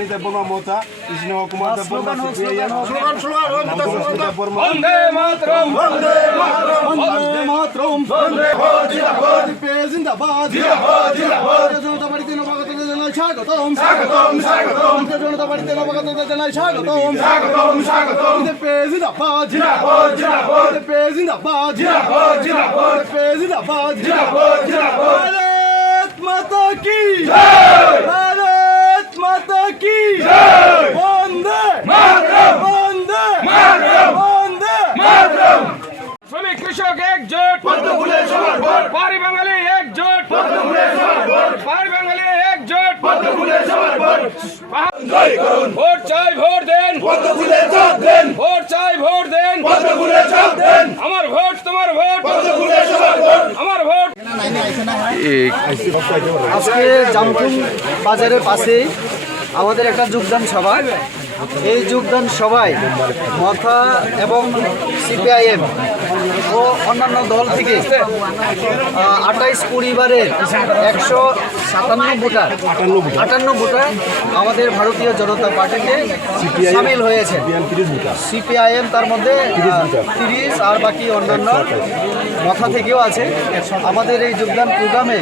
রানী Debbarma মহতা, Krishna Kumar Debbarma CPIM, বন্দে মাতরম বন্দে মাতরম, বন্দে মাতরম, বন্দে জিন্দাবাদ, জিন্দাবাদ, জিন্দাবাদ, জিন্দাবাদ, জনতা পার্টিতে নবাগতদের জানাই স্বাগতম, স্বাগতম, স্বাগতম, জনতা পার্টিতে নবাগতদের জানাই স্বাগতম, স্বাগতম, স্বাগতম, জিন্দাবাদ, জিন্দাবাদ, জিন্দাবাদ, জিন্দাবাদ, জিন্দাবাদ, জিন্দাবাদ, জিন্দাবাদ, জিন্দাবাদ, জিন্দাবাদ, ভারত মাতা কি জয়, ভারত মাতা কি জয়, বন্দে মাতরম, বন্দে মাতরম, বন্দে মাতরম। শ্রমিক কৃষক একজোট, পদ্মফুলের সবার ভোট, পারি বাঙালি একজোট, পদ্মফুলের সবার ভোট, পারি বাঙালি একজোট, পদ্মফুলের সবার ভোট, জয় করুন, ভোট চাই ভোট দেন, পদ্মফুলের চাপ দেন, ভোট চাই ভোট দেন, পদ্মফুলের চাপ দেন, আমার ভোট তোমার ভোট, পদ্মফুলের সবার ভোট। আমার ভোট। আজকে জামকুম বাজারের পাশে আমাদের একটা যোগদান সভা। এই যোগদান সভায় মথা এবং সিপিআইএম ও অন্যান্য দল থেকে 28 পরিবারের 157 ভোটার 58 ভোটার আমাদের ভারতীয় জনতা পার্টিতে সামিল হয়েছে। সিপিআইএম তার মধ্যে 30 আর বাকি অন্যান্য মথা থেকেও আছে। আমাদের এই যোগদান প্রোগ্রামে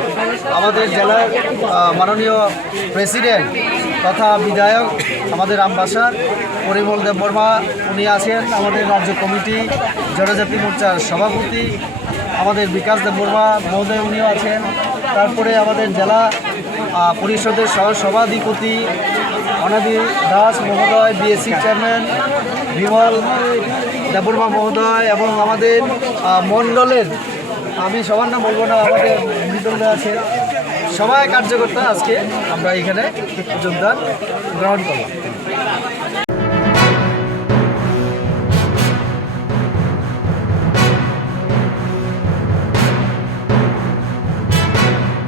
আমাদের জেলার মাননীয় প্রেসিডেন্ট তথা বিধায়ক আমাদের আমবাসার পরিমল দেববর্মা উনি আছেন, আমাদের রাজ্য কমিটি জনজাতি মোর্চার সভাপতি আমাদের বিকাশ দেববর্মা মহোদয় উনিও আছেন। তারপরে আমাদের জেলা পরিষদের সভাধিপতি অনাদি দাস মহোদয়, বিএসসি চেয়ারম্যান বিমল দেববর্মা মহোদয় এবং আমাদের মণ্ডলের, আমি সবার নাম বলবো না, আমাদের মৃদলে আছে সবাই কার্যকর্তা আজকে আমরা এখানে যোগদান গ্রহণ করলাম।